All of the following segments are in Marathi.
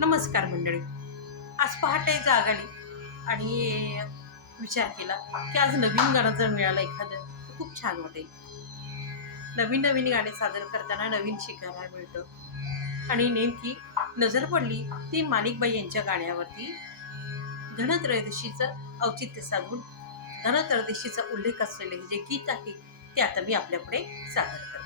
नमस्कार मंडळी. आज पहाटे जागाली आणि विचार केला की आज नवीन गाणं जर मिळालं एखादं तर खूप छान वाटेल नवीन नवीन गाणे सादर करताना नवीन शिकायला मिळतं. आणि नेमकी नजर पडली ती माणिकबाई यांच्या गाण्यावरती. धनत्रयोदशीचं औचित्य साधून धनत्रयोदशीचा उल्लेख असलेले जे गीत आहे ते आता मी आपल्यापुढे सादर करतो.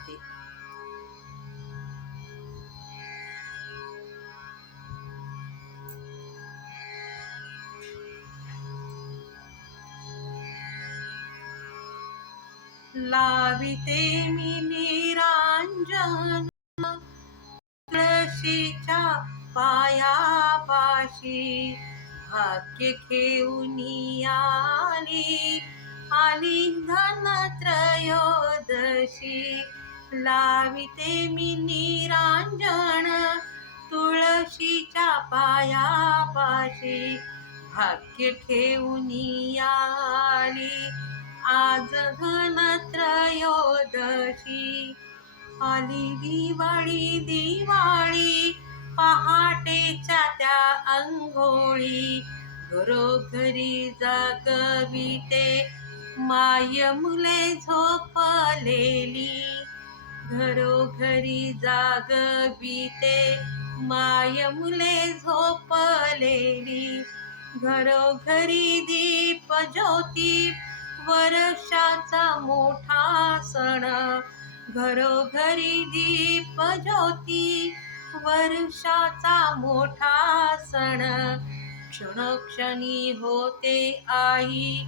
लाविते मी निरांजन. तुळशीच्या पायापाशी भाग्य घेऊन आली आली धन त्रयोदशी लाविते मी निरांजन. तुळशीच्या पायापाशी भाग्य घेऊन आली आज धनत्रयोदशी आली दिवाळी दिवाळी पहाटेच्या त्या अंघोळी. घरोघरी जागविते माय मुले झोपलेली. घरोघरी जागविते माय मुले झोपलेली. घरोघरी दीप ज्योती वर्षाचा मोठा सण. घरोघरी दीप ज्योती वर्षाचा मोठा सण. क्षणक्षणी होते आई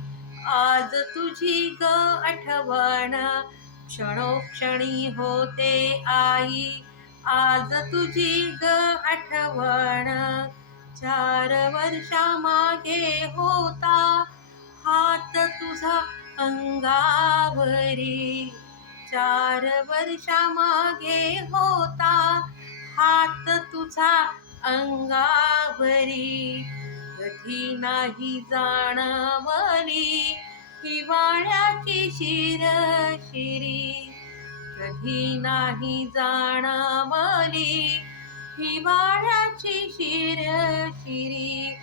आज तुझी ग आठवण. क्षणोक्षणी होते आई आज तुझी ग आठवण. चार वर्षा मागे होता हात तुझा अंगावरी. चार वर्षा मागे होता हात तुझा अंगावरी. कधी नाही जाणवली हिवाळ्याची शिर शिरी कधी नाही जाणवली हिवाळ्याची शिर शिरी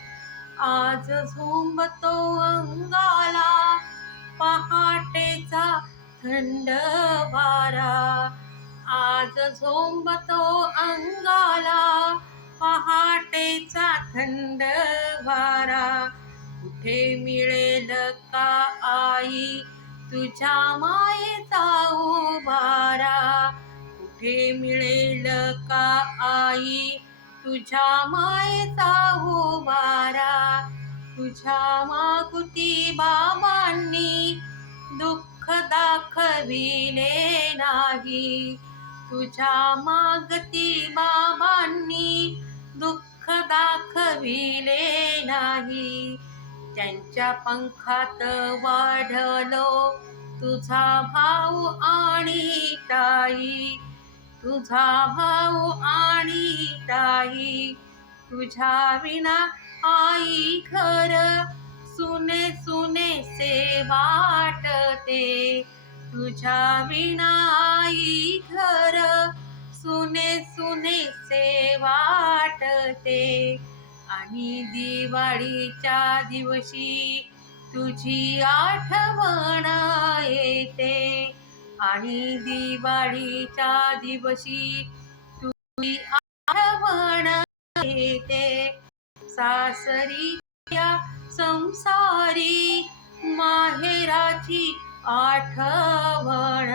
आज झोंबतो अंगाला पहाटेचा थंड वारा. आज झोंबतो अंगाला पहाटेचा थंड वारा. कुठे मिळेल का आई तुझ्या मायेचा उभारा? कुठे मिळेल का आई तुझ्या मायेचा उभारा तुझ्या मागुती बाबांनी दुःख दाखविले नाही. तुझ्या मागती बाबांनी दुःख दाखविले नाही. त्यांच्या पंखात वाढलो तुझा भाऊ आणि ताई. तुझा भाऊ आणि ताई तुझ्या विना आई खर सुने सुने से वाटते. तुझ्या विना आई खर सुने सुने से वाटते. आणि दिवाळीच्या दिवशी तुझी आठवण येते. आणि दिवाळीच्या दिवशी तुझी आठवण येते सासरीच्या संसारी माहेराची आठवण.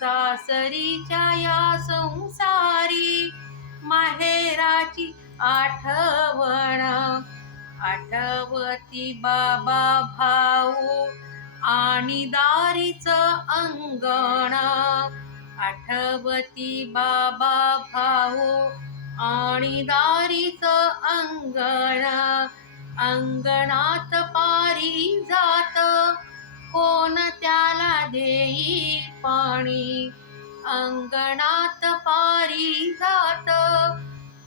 सासरीच्या या संसारी माहेराची आठवण. आठवती बाबा भाऊ आणि दारीच अंगण. आठवती बाबा भाऊ आणि दारीच अंगण. अंगणात पारी जात कोण त्याला देई पाणी? अंगणात पारी जात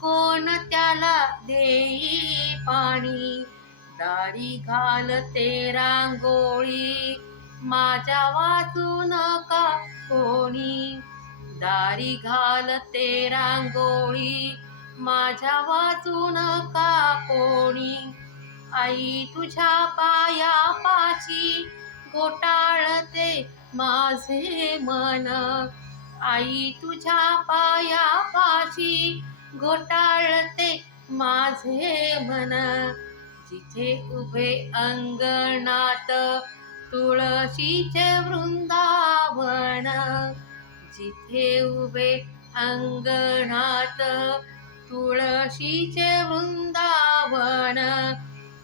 कोण त्याला देई पाणी? दारी घालते रांगोळी. माझ्या वाचू नका कोणी. दारी घालते रांगोळी. माझ्या वाचून का कोणी. आई तुझ्या पाया पाची गोटाळते माझे मन. आई तुझ्या पाया पाची घोटाळते माझे मन. जिथे उभे अंगणात तुळशीचे वृंदावन जिथे उभे अंगणात तुळशीचे वृंदावन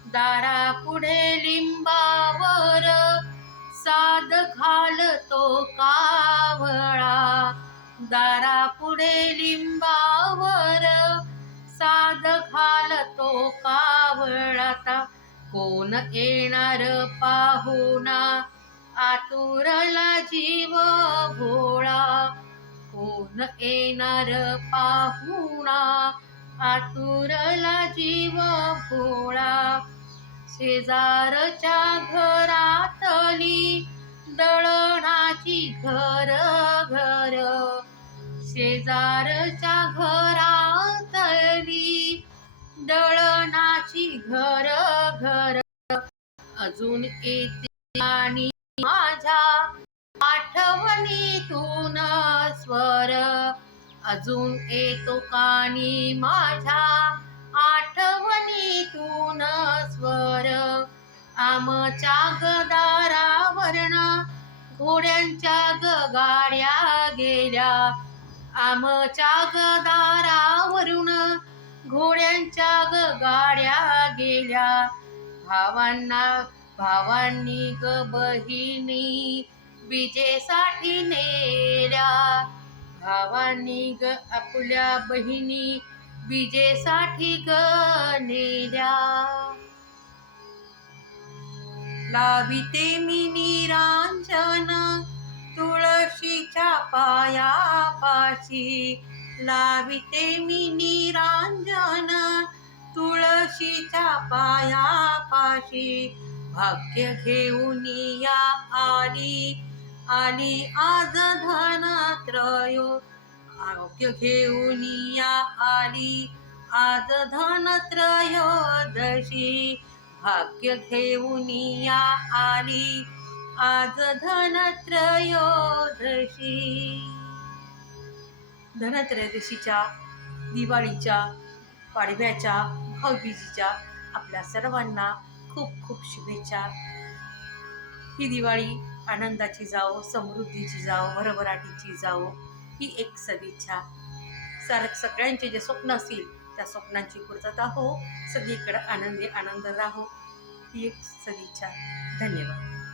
दारा पुढे लिंबावर साद घालतो कावळा दारा पुढे लिंबावर साद घालतो का कावळाता कोण येणार पाहुणा? आतुरला जीव भोळा कोण येणार पाहुणा? आतुरला जीव भोळा शेजारच्या घरातली दळणाची घर घर. शेजारच्या घरा दळणाची घर घर. अजून येते आणि माझ्या आठवणीतून स्वर. अजून येतो कानी माझ्या आठवणीतून स्वर. आमच्या गदारावरण घोड्यांच्या गगाड्या गाड्या गेल्या. आमच्या गदारावरून घोड्यांच्या ग गाड्या गेल्या. भावांना भावांनी ग बहिणी विजेसाठी नेल्या. भावांनी ग आपल्या बहिणी विजेसाठी ग नेल्या. लाविते मी निरांजन तुळशीच्या पायापाशी. लाविते मी निरांजन तुळशीच्या पायापाशी. भाग्य घेऊन या आली आली आज धनत्रयो. आरोग्य घेऊन या आली आज धनत्रयोदशी भाग्य घेऊन या आली आज धनत्रयोदशी धनत्रयोदशीच्या दिवाळीच्या पाडव्याच्या भाऊबीजीच्या आपल्या सर्वांना खूप खूप शुभेच्छा. ही दिवाळी आनंदाची जाओ समृद्धीची जाओ भरभराटीची जाओ ही एक सदिच्छा. सर सगळ्यांचे जे स्वप्न असतील त्या स्वप्नांची पूर्तता हो सगळीकडे आनंदी आनंद राहो. ही एक सदिच्छा. धन्यवाद.